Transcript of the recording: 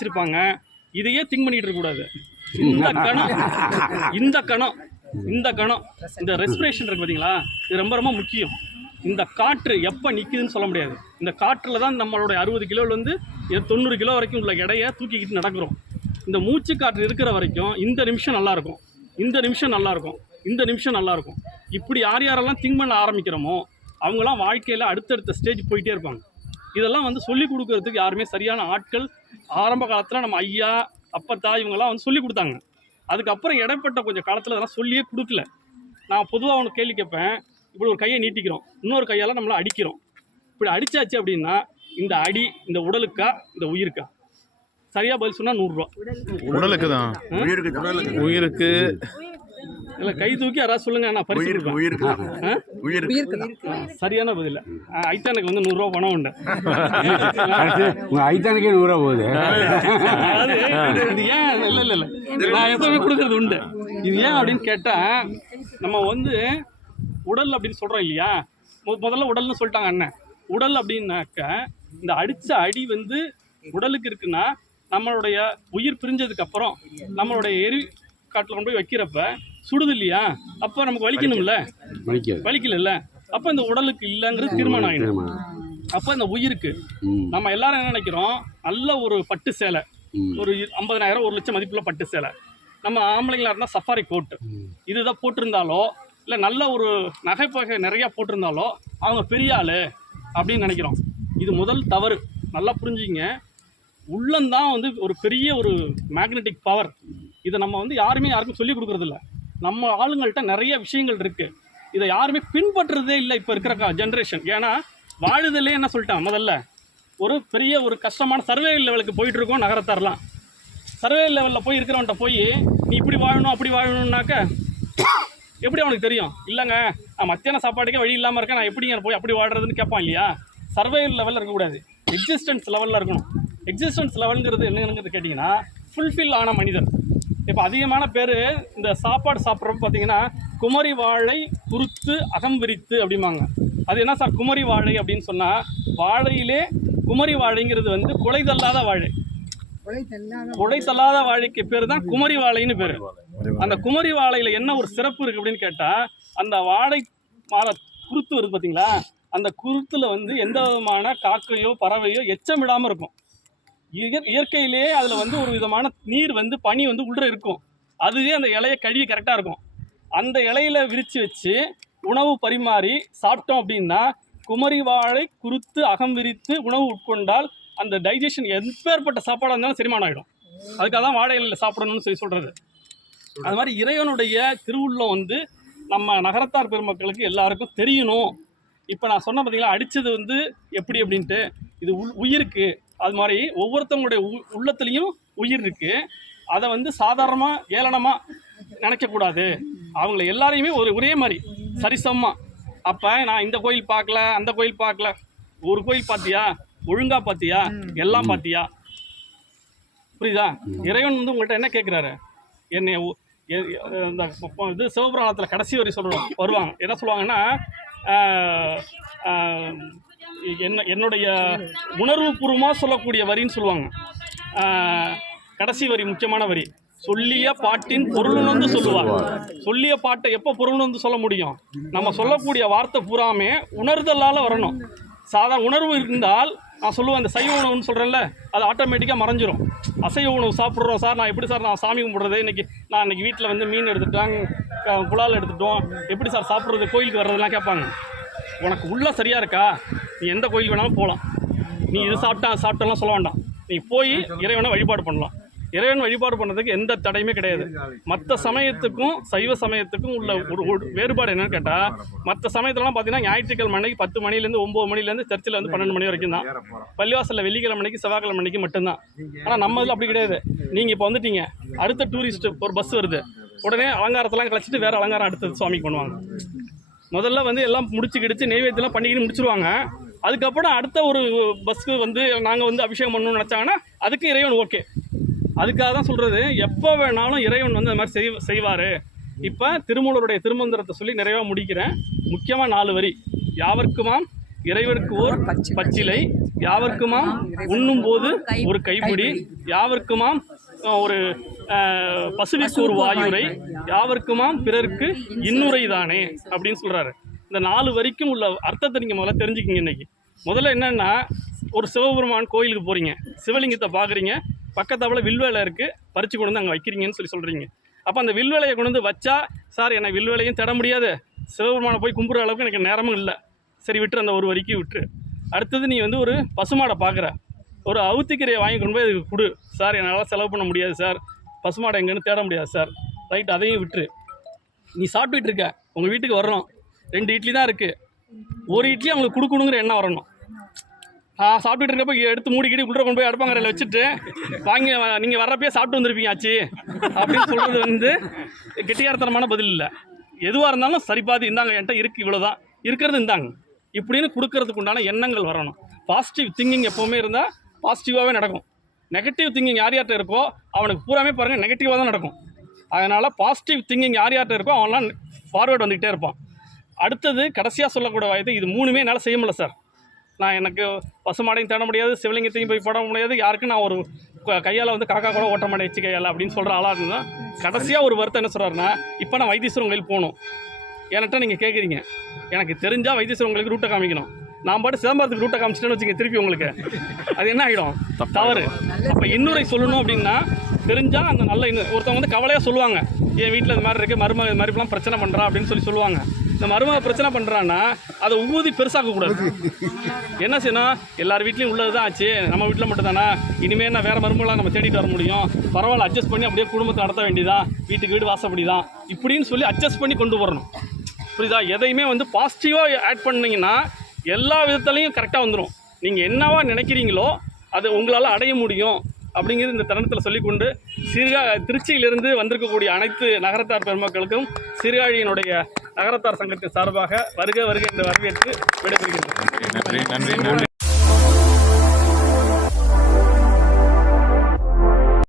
வச்சிருப்பாங்க. இதையே திங்க் பண்ணிட்டு இருக்கக்கூடாது. இந்த கணம் இந்த கணம் இந்த கணம். இந்த ரெஸ்பிரேஷன் இருக்கு பார்த்தீங்களா இது ரொம்ப ரொம்ப முக்கியம். இந்த காற்று எப்போ நிற்குதுன்னு சொல்ல முடியாது. இந்த காற்றில் தான் நம்மளுடைய அறுபது கிலோலேருந்து தொண்ணூறு கிலோ வரைக்கும் உள்ள எடையை தூக்கிக்கிட்டு நடக்கிறோம். இந்த மூச்சு காற்று இருக்கிற வரைக்கும் இந்த நிமிஷம் நல்லாயிருக்கும் இந்த நிமிஷம் நல்லாயிருக்கும் இந்த நிமிஷம் நல்லாயிருக்கும் இப்படி யார் யாரெல்லாம் திங்க் பண்ண ஆரம்பிக்கிறோமோ அவங்களாம் வாழ்க்கையில் அடுத்தடுத்த ஸ்டேஜ் போயிட்டே இருப்பாங்க. இதெல்லாம் வந்து சொல்லிக் கொடுக்கறதுக்கு யாருமே சரியான ஆட்கள் ஆரம்ப காலத்தில் நம்ம ஐயா அப்பத்தா இவங்கெல்லாம் வந்து சொல்லி கொடுத்தாங்க. அதுக்கப்புறம் இடைப்பட்ட கொஞ்சம் காலத்தில் அதெல்லாம் சொல்லியே கொடுக்கல. நான் பொதுவாக உனக்கு கேள்வி கேட்பேன். இப்படி ஒரு கையை நீட்டிக்கிறோம். இன்னொரு கையால் நம்மளை அடிக்கிறோம். இப்படி அடிச்சாச்சு அப்படின்னா இந்த அடி இந்த உடலுக்கா இந்த உயிருக்கா? சரியா பதில் சொன்னா நூறுரூவா உடலுக்கு தான். உயிருக்கு. உயிருக்கு. இல்லை கை தூக்கி யாராவது சொல்லுங்க நான் பரிசு ஆ, சரியான பதில். ஐட்டா எனக்கு வந்து நூறுரூவா பணம் உண்டு. ஐத்தானுக்கே நூறுரூவா போகுது. இது ஏன் இல்லை இல்லை இல்லை. நான் எப்பவுமே கொடுக்கறது உண்டு. இது ஏன் அப்படின்னு கேட்டால் நம்ம வந்து உடல் அப்படின்னு சொல்கிறோம் இல்லையா? மு- முதல்ல உடல்னு சொல்லிட்டாங்க அண்ணன். உடல் அப்படின்னாக்க இந்த அடித்த அடி வந்து உடலுக்கு இருக்குன்னா நம்மளுடைய உயிர் பிரிஞ்சதுக்கு அப்புறம் நம்மளுடைய எரி காட்டில் கொண்டு போய் வைக்கிறப்ப சுடுது இல்லையா அப்போ நமக்கு வலிக்கணும்ல? வலிக்கல அப்போ இந்த உடலுக்கு இல்லைங்கிறது தீர்மானம் ஆகிடும் அப்போ இந்த உயிருக்கு. நம்ம எல்லாரும் என்ன நினைக்கிறோம்? நல்ல ஒரு பட்டு சேலை. ஒரு ஐம்பதனாயிரம் ஒரு லட்சம் மதிப்புள்ள பட்டு சேலை. நம்ம ஆம்பளைங்களா இருந்தால் சஃபாரி கோட்டு. இதுதான் போட்டிருந்தாலோ இல்லை நல்ல ஒரு நகைப்பகை நிறையா போட்டிருந்தாலோ அவங்க பெரிய ஆளு அப்படின்னு நினைக்கிறோம். இது முதல் தவறு. நல்லா புரிஞ்சுங்க உள்ளந்தான் வந்து ஒரு பெரிய ஒரு மேக்னெட்டிக் பவர் இதை நம்ம வந்து யாருமே யாருக்கும் சொல்லி கொடுக்கறதில்ல. நம்ம ஆளுங்கள்ட்ட நிறைய விஷயங்கள் இருக்குது இதை யாருமே பின்பற்றுறதே இல்லை இப்போ இருக்கிற ஜென்ரேஷன் ஏன்னா வாழுதலே என்ன சொல்லிட்டான்? முதல்ல ஒரு பெரிய ஒரு கஷ்டமான சர்வே லெவலுக்கு போயிட்டு இருக்கோம் நகரத்தாரெலாம். சர்வே லெவலில் போய் இருக்கிறவன்ட்ட போய் நீ இப்படி வாழணும் அப்படி வாழணும்னாக்க எப்படி அவனுக்கு தெரியும்? இல்லைங்க நான் மத்தியான சாப்பாட்டுக்கே வழி இல்லாமல் இருக்கேன். நான் எப்படிங்க போய் அப்படி வாழ்கிறதுன்னு கேட்பான் இல்லையா? சர்வே லெவலில் இருக்கக்கூடாது. எக்ஸிஸ்டன்ஸ் லெவலில் இருக்கணும். எக்ஸிஸ்டன்ஸ் லெவலுங்கிறது என்னங்கிறது கேட்டிங்கன்னா ஃபுல்ஃபில் ஆன மனிதன். இப்போ அதிகமான பேர் இந்த சாப்பாடு சாப்பிட்றப்ப பார்த்தீங்கன்னா குமரி வாழை குருத்து அகம் விரித்து அப்படிம்பாங்க. அது என்ன சார்? குமரி வாழை அப்படின்னு சொன்னால் வாழையிலே குமரி வாழைங்கிறது வந்து குலை தள்ளாத வாழை. குலை தள்ளாத வாழைக்கு பேர் தான் குமரி வாழைன்னு பேர். அந்த குமரி வாழையில் என்ன ஒரு சிறப்பு இருக்குது அப்படின்னு கேட்டால் அந்த வாழை மாலை குருத்து வருது பார்த்தீங்களா அந்த குருத்தில் வந்து எந்த விதமான காக்கையோ பறவையோ எச்சமிடாமல் இருக்கும். இயற்கையிலேயே அதில் வந்து ஒரு விதமான நீர் வந்து பனி வந்து உள்ளே இருக்கும். அதுவே அந்த இலையை கழுவி கரெக்டாக இருக்கும். அந்த இலையில விரித்து வச்சு உணவு பரிமாறி சாப்பிட்டோம் அப்படின்னா குமரி வாழை குறுத்து அகம் விரித்து உணவு உட்கொண்டால் அந்த டைஜஷன் எப்பேற்பட்ட சாப்பாடாக இருந்தாலும் செரிமானம் ஆகிடும் அதுக்காக தான் வாழை இலையில் சாப்பிடணும்னு சொல்லி சொல்கிறது அது மாதிரி இறைவனுடைய திருவுள்ளம் வந்து நம்ம நகரத்தார் பெருமக்களுக்கு எல்லாருக்கும் தெரியணும். இப்போ நான் சொன்ன பார்த்தீங்களா அடித்தது வந்து எப்படி அப்படின்ட்டு இது உள் உயிருக்கு அது மாதிரி ஒவ்வொருத்தவங்களுடைய உ உள்ளத்துலேயும் உயிர் இருக்குது அதை வந்து சாதாரணமாக ஏளனமாக நினைக்கக்கூடாது. அவங்கள எல்லாரையுமே ஒரு ஒரே மாதிரி சரிசமமாக அப்போ நான் இந்த கோயில் பார்க்கல அந்த கோயில் பார்க்கல. ஒரு கோயில் பார்த்தியா? ஒழுங்காக பார்த்தியா? எல்லாம் பார்த்தியா? புரியுதா? இறைவன் வந்து உங்கள்கிட்ட என்ன கேட்குறாரு? என்னை இந்த இது சிவபுராணத்தில் கடைசி வரை சொல்லுவாங்க வருவாங்க. என்ன சொல்லுவாங்கன்னா என்ன என்னுடைய உணர்வுபூர்வமாக சொல்லக்கூடிய வரின்னு சொல்லுவாங்க. கடைசி வரி முக்கியமான வரி. சொல்லிய பாட்டின் பொருளுணர்ந்து சொல்லுவார் சொல்லிய பாட்டை எப்போ பொருளுணர்ந்து சொல்ல முடியும்? நம்ம சொல்லக்கூடிய வார்த்தை பூராமே உணர்தலால் வரணும். சாதாரண உணர்வு இருந்தால் நான் சொல்லுவேன் அந்த சைவ உணவுன்னு சொல்கிறேன்ல அது ஆட்டோமேட்டிக்காக மறைஞ்சிரும். அசைவ உணவு சாப்பிட்றோம் சார் நான் எப்படி சார் நான் சாமி கும்பிட்றது இன்றைக்கி நான் இன்னைக்கு வீட்டில் வந்து மீன் எடுத்துட்டேன் புலால் எடுத்துட்டோம். எப்படி சார் சாப்பிட்றது கோயிலுக்கு வர்றதெல்லாம் கேட்பாங்க. உனக்கு உள்ளே சரியாக இருக்கா? நீ எந்த கோயிலுக்கு வேணாலும் போகலாம். நீ இது சாப்பிட்டா சாப்பிட்டலாம் சொல்ல வேண்டாம். நீ போய் இறைவனை வழிபாடு பண்ணலாம். இறைவன் வழிபாடு பண்ணுறதுக்கு எந்த தடையுமே கிடையாது. மற்ற சமயத்துக்கும் சைவ சமயத்துக்கும் உள்ள ஒரு ஒரு வேறுபாடு என்னன்னு கேட்டால் மற்ற சமயத்துலலாம் பார்த்தீங்கன்னா ஞாயிற்றுக்கிழமை அன்னைக்கு பத்து மணிலேருந்து ஒம்பது மணிலேருந்து சர்ச்சில் வந்து பன்னெண்டு மணி வரைக்கும் தான். பள்ளிவாசலில் வெள்ளிக்கிழமை மணிக்கு செவ்வாய்க்கிழமை மணிக்கு மட்டும்தான். ஆனால் நம்ம இதில் அப்படி கிடையாது. நீங்கள் இப்போ வந்துட்டீங்க. அடுத்த டூரிஸ்ட் ஒரு பஸ் வருது. உடனே அலங்காரத்தெல்லாம் கழிச்சிட்டு வேறு அலங்காரம் அடுத்தது சுவாமிக்கு பண்ணுவாங்க. முதல்ல வந்து எல்லாம் முடிச்சு கிடிச்சு நெய்வேத்தியெல்லாம் பண்ணிக்கிட்டு முடிச்சிருவாங்க. அதுக்கப்புறம் அடுத்த ஒரு பஸ்ஸுக்கு வந்து நாங்கள் வந்து அபிஷேகம் பண்ணணும்னு நினச்சாங்கன்னா அதுக்கு இறைவன் ஓகே அதுக்காக தான் சொல்கிறது எப்போ வேணாலும் இறைவன் வந்து அந்த மாதிரி செய் செய்வார். இப்போ திருமூலருடைய திருமந்திரத்தை சொல்லி நிறைவாக முடிக்கிறேன். முக்கியமாக நாலு வரி. யாவர்க்குமாம் இறைவனுக்கு ஓர் பச்சிலை. யாவர்க்குமாம் உண்ணும் போது ஒரு கைப்பிடி. யாவர்க்குமாம் ஒரு அஹ், பசுவிற்கு ஒரு வாயுரை. யாவர்க்குமாம் பிறருக்கு இன்னுரை தானே அப்படின்னு சொல்கிறாரு இந்த நாலு வரைக்கும் உள்ள அர்த்தத்தை நீங்கள் முதல்ல தெரிஞ்சுக்கிங்க இன்னைக்கு. முதல்ல என்னென்னா ஒரு சிவபெருமான் கோயிலுக்கு போகிறீங்க சிவலிங்கத்தை பார்க்குறீங்க பக்கத்தாப்புல வில்வேலை இருக்குது பறித்து கொண்டு வந்து அங்கே வைக்கிறீங்கன்னு சொல்லி சொல்கிறீங்க அப்போ அந்த வில்வேலையை கொண்டு வந்து வச்சா சார் என்னை வில்வேலையும் தேட முடியாது. சிவபெருமானை போய் கும்பிட்ற அளவுக்கு எனக்கு நேரமும் இல்லை. சரி விட்டுரு அந்த ஒரு வரைக்கும் விட்டுரு. அடுத்தது நீ வந்து ஒரு பசுமாடை பார்க்குற ஒரு அவுத்திக்கரையை வாங்கி கொண்டு போய் அதுக்கு கொடு. சார் என்னால் செலவு பண்ண முடியாது சார். பசுமாடை எங்கேன்னு தேட முடியாது சார். ரைட் அதையும் விட்டுரு. நீ சாப்பிட்டுட்டு இருக்க. உங்கள் வீட்டுக்கு வர்றோம். ரெண்டு இட்லி தான் இருக்குது ஒரு இட்லி அவங்களுக்கு கொடுக்கணுங்கிற எண்ணம் வரணும். சாப்பிட்டுட்டு இருக்கப்போ எடுத்து மூடிக்கிட்டு உள்ள கொண்டு போய் அடுப்பாங்கரையில் வச்சுட்டு வாங்கி நீங்கள் வர்றப்பயே சாப்பிட்டு வந்திருப்பீங்க ஆச்சு அப்படின்னு சொல்கிறது வந்து கெட்டிகாரத்தனமான பதில் இல்லை. எதுவாக இருந்தாலும் சரி பாதி இந்தாங்க என்கிட்ட இருக்குது இவ்வளோ தான் இருக்கிறது இந்தாங்க. இப்படின்னு கொடுக்கறதுக்கு உண்டான எண்ணங்கள் வரணும். பாசிட்டிவ் திங்கிங் எப்போவுமே இருந்தால் பாசிட்டிவாகவே நடக்கும். நெகட்டிவ் திங்கிங் யார் யார்கிட்ட இருக்கோ அவனுக்கு பூராமே பாருங்கள் நெகட்டிவாக தான் நடக்கும். அதனால் பாசிட்டிவ் திங்கிங் யார் யார்கிட்ட இருக்கோ அவன்லாம் ஃபார்வேர்டு வந்துக்கிட்டே இருப்பான். அடுத்தது கடைசியாக சொல்லக்கூடிய வாய்ப்பு இது மூணுமே என்னால் செய்ய முடியல சார். நான் எனக்கு பசுமாடையும் தேட முடியாது சிவலிங்கத்தையும் போய் போட முடியாது. யாருக்கும் நான் ஒரு கையால் வந்து காக்கா கூட ஓட்ட மாட்டேன் வச்சு கையால் அப்படின்னு சொல்கிற ஆளாக இருந்தால் கடைசியாக ஒரு வருத்தம் என்ன சொல்கிறாருன்னா இப்போ நான் வைத்தீஸ்வரன் கோயில் போகணும். என்கிட்ட நீங்கள் கேட்குறீங்க எனக்கு தெரிஞ்சால் வைத்தீஸ்வரன் உங்களுக்கு ரூட்டை காமிக்கணும். நான் பாட்டு சிதம்பரத்துக்கு ரூட்டை காமிச்சிட்டேன்னு வச்சுங்க திருப்பி உங்களுக்கு. அது என்ன ஆகிடும் தவறு. அப்போ இன்னுரை சொல்லணும் அப்படின்னா தெரிஞ்சால் அந்த நல்ல இன்னும் ஒருத்தவங்க வந்து கவலையாக சொல்லுவாங்க. என் வீட்டில் இது மாதிரி இருக்குது மருமக இது மாதிரிலாம் பிரச்சனை பண்ணுறா அப்படின்னு சொல்லி சொல்லுவாங்க. இந்த மருமக பிரச்சனை பண்ணுறான்னா அதை ஊதி பெருசாக்கக்கூடாது என்ன செய்யணும்? எல்லார் வீட்லேயும் உள்ளது தான் ஆச்சு. நம்ம வீட்டில் மட்டும் தானே இனிமேல் என்ன வேறு மருமகளாக நம்ம தேடிட்டு வர முடியும். பரவாயில்ல அட்ஜஸ்ட் பண்ணி அப்படியே குடும்பத்தை நடத்த வேண்டியதான் வீட்டுக்கு வீடு வாசப்படி தான் இப்படின்னு சொல்லி அட்ஜஸ்ட் பண்ணி கொண்டு வரணும். புரியுதா? எதையுமே வந்து பாசிட்டிவாக ஆட் பண்ணிங்கன்னா எல்லா விதத்துலையும் கரெக்டாக வந்துடும் நீங்கள் என்னவா நினைக்கிறீங்களோ அது உங்களால் அடைய முடியும். அப்படிங்கிறது இந்த தருணத்தில் சொல்லிக்கொண்டு சீர்கா திருச்சியிலிருந்து வந்திருக்கக்கூடிய அனைத்து நகரத்தார் பெருமக்களுக்கும் சீர்காழியினுடைய நகரத்தார் சங்கத்தின் சார்பாக வருக வருக என்று வரவேற்று விடைபெறுகின்றோம். நன்றி நன்றி நன்றி.